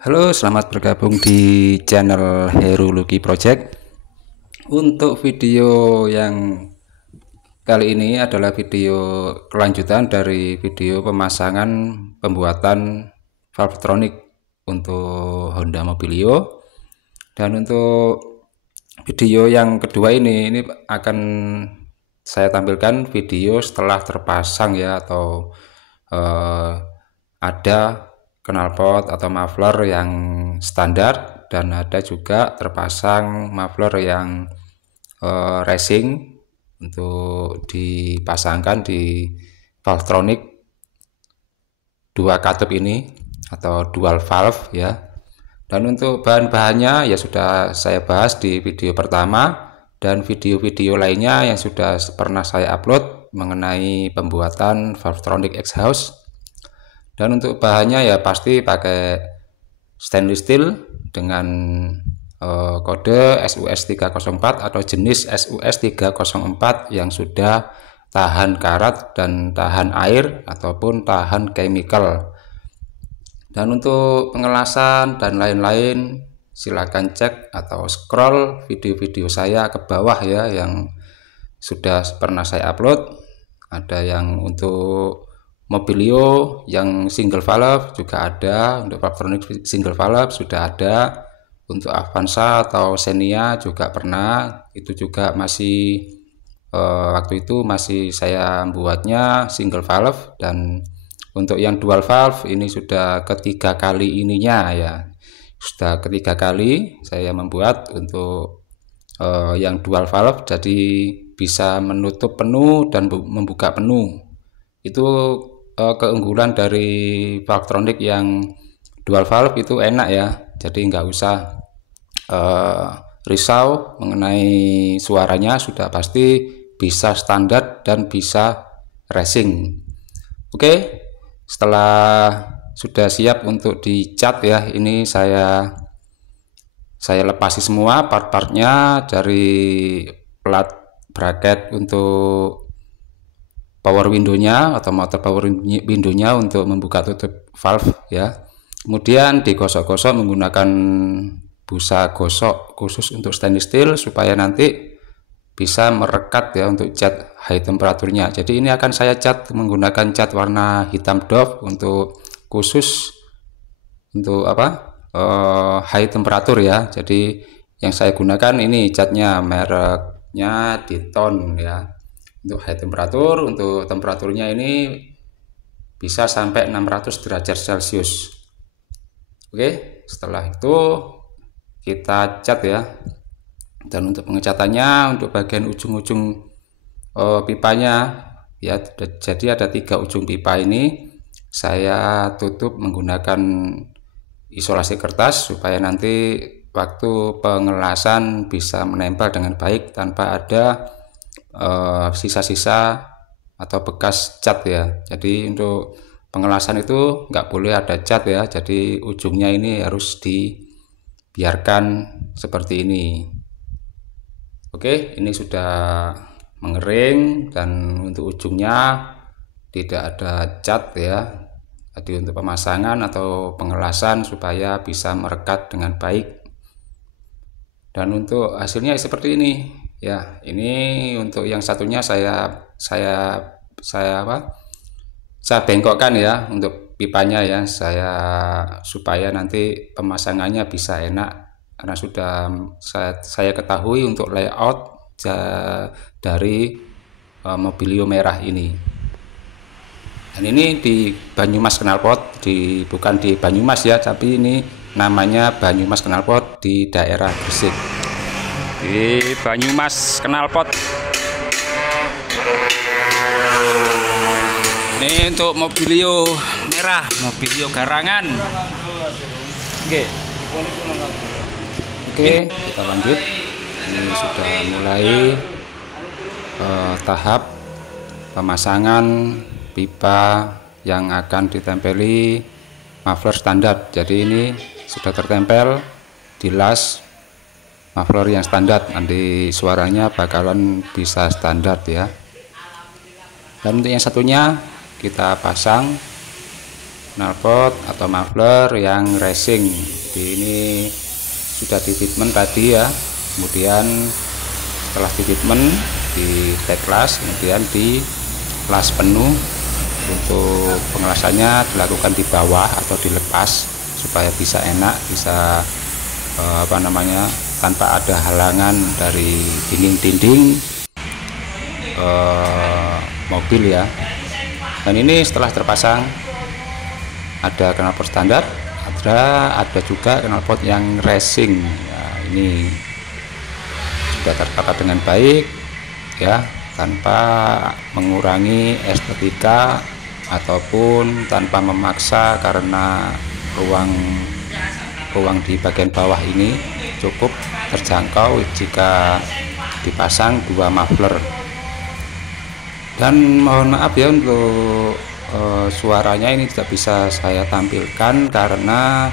Halo, selamat bergabung di channel Heru Lucky Project. Untuk video yang kali ini adalah video kelanjutan dari video pemasangan pembuatan valvetronic untuk Honda Mobilio. Dan untuk video yang kedua ini akan saya tampilkan video setelah terpasang ya, atau ada knalpot atau muffler yang standar, dan ada juga terpasang muffler yang racing untuk dipasangkan di valvetronic dua katup ini atau dual valve ya. Dan untuk bahan-bahannya ya sudah saya bahas di video pertama dan video-video lainnya yang sudah pernah saya upload mengenai pembuatan valvetronic exhaust. Dan untuk bahannya ya pasti pakai stainless steel dengan kode SUS 304 atau jenis SUS 304 yang sudah tahan karat dan tahan air ataupun tahan chemical. Dan untuk pengelasan dan lain-lain silakan cek atau scroll video-video saya ke bawah ya, yang sudah pernah saya upload. Ada yang untuk Mobilio yang single valve juga ada, untuk valvetronic single valve sudah ada, untuk Avanza atau Xenia juga pernah, itu juga masih waktu itu masih saya membuatnya single valve. Dan untuk yang dual valve ini sudah ketiga kali ininya ya, sudah ketiga kali saya membuat untuk yang dual valve, jadi bisa menutup penuh dan membuka penuh. Itu keunggulan dari valvetronic yang dual valve itu enak ya, jadi nggak usah risau mengenai suaranya, sudah pasti bisa standar dan bisa racing. Oke, setelah sudah siap untuk dicat ya, ini saya lepasi semua part-partnya dari plat bracket untuk power window-nya atau motor power window-nya untuk membuka tutup valve ya. Kemudian digosok-gosok menggunakan busa gosok khusus untuk stainless steel supaya nanti bisa merekat ya untuk cat high temperaturnya. Jadi ini akan saya cat menggunakan cat warna hitam doff untuk khusus untuk high temperatur ya. Jadi yang saya gunakan ini catnya mereknya Diton ya. Untuk high temperatur, untuk temperaturnya ini bisa sampai 600 derajat Celcius. Oke, setelah itu kita cat ya. Dan untuk pengecatannya, untuk bagian ujung-ujung pipanya ya, jadi ada 3 ujung pipa ini saya tutup menggunakan isolasi kertas supaya nanti waktu pengelasan bisa menempel dengan baik tanpa ada sisa-sisa atau bekas cat ya. Jadi untuk pengelasan itu nggak boleh ada cat ya, jadi ujungnya ini harus dibiarkan seperti ini. Oke, ini sudah mengering dan untuk ujungnya tidak ada cat ya. Jadi untuk pemasangan atau pengelasan supaya bisa merekat dengan baik. Dan untuk hasilnya seperti ini ya. Ini untuk yang satunya saya bengkokkan ya untuk pipanya ya, supaya nanti pemasangannya bisa enak, karena sudah saya ketahui untuk layout dari Mobilio merah ini. Dan ini di Banyumas knalpot, bukan di Banyumas ya, tapi ini namanya Banyumas knalpot di daerah Gresik. Di Banyumas knalpot. Ini untuk Mobilio merah, Mobilio garangan. Oke, kita lanjut. Ini sudah mulai tahap pemasangan pipa yang akan ditempeli muffler standar. Jadi ini sudah tertempel di las muffler yang standar, nanti suaranya bakalan bisa standar ya. Dan untuk yang satunya kita pasang knalpot atau muffler yang racing. Jadi ini sudah di treatment tadi ya, kemudian setelah di treatment di take las, kemudian di las penuh. Untuk pengelasannya dilakukan di bawah atau dilepas supaya bisa enak, bisa tanpa ada halangan dari dinding-dinding mobil ya. Dan ini setelah terpasang ada knalpot standar, ada juga knalpot yang racing ya. Ini sudah tertata dengan baik ya, tanpa mengurangi estetika ataupun tanpa memaksa, karena ruang di bagian bawah ini cukup terjangkau jika dipasang 2 muffler. Dan mohon maaf ya untuk suaranya ini tidak bisa saya tampilkan karena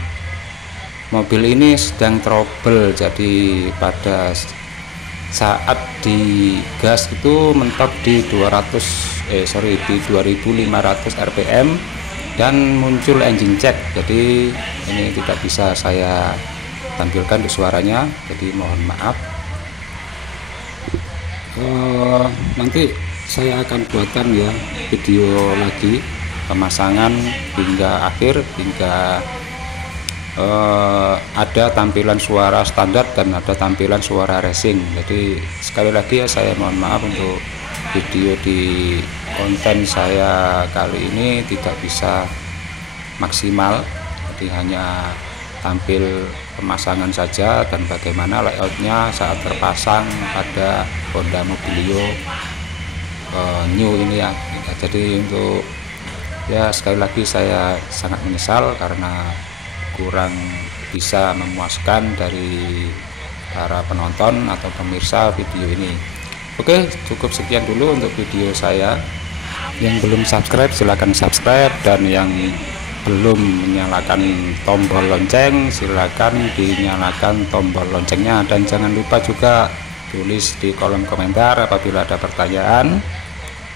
mobil ini sedang trouble. Jadi pada saat digas itu mentok di 2500 rpm dan muncul engine check. Jadi ini tidak bisa saya tampilkan di suaranya, jadi mohon maaf. Nanti saya akan buatkan ya video lagi pemasangan hingga akhir, hingga ada tampilan suara standar dan ada tampilan suara racing. Jadi sekali lagi ya, saya mohon maaf untuk video di konten saya kali ini tidak bisa maksimal, jadi hanya tampil pemasangan saja dan bagaimana layoutnya saat terpasang pada Honda Mobilio new ini ya. Jadi untuk ya sekali lagi saya sangat menyesal karena kurang bisa memuaskan dari para penonton atau pemirsa video ini. Oke, cukup sekian dulu untuk video saya. Yang belum subscribe silahkan subscribe, dan yang belum menyalakan tombol lonceng silakan dinyalakan tombol loncengnya, dan jangan lupa juga tulis di kolom komentar apabila ada pertanyaan,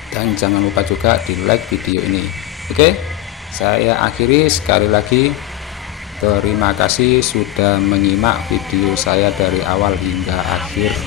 dan jangan lupa juga di like video ini. Oke, saya akhiri sekali lagi. Terima kasih sudah menyimak video saya dari awal hingga akhir.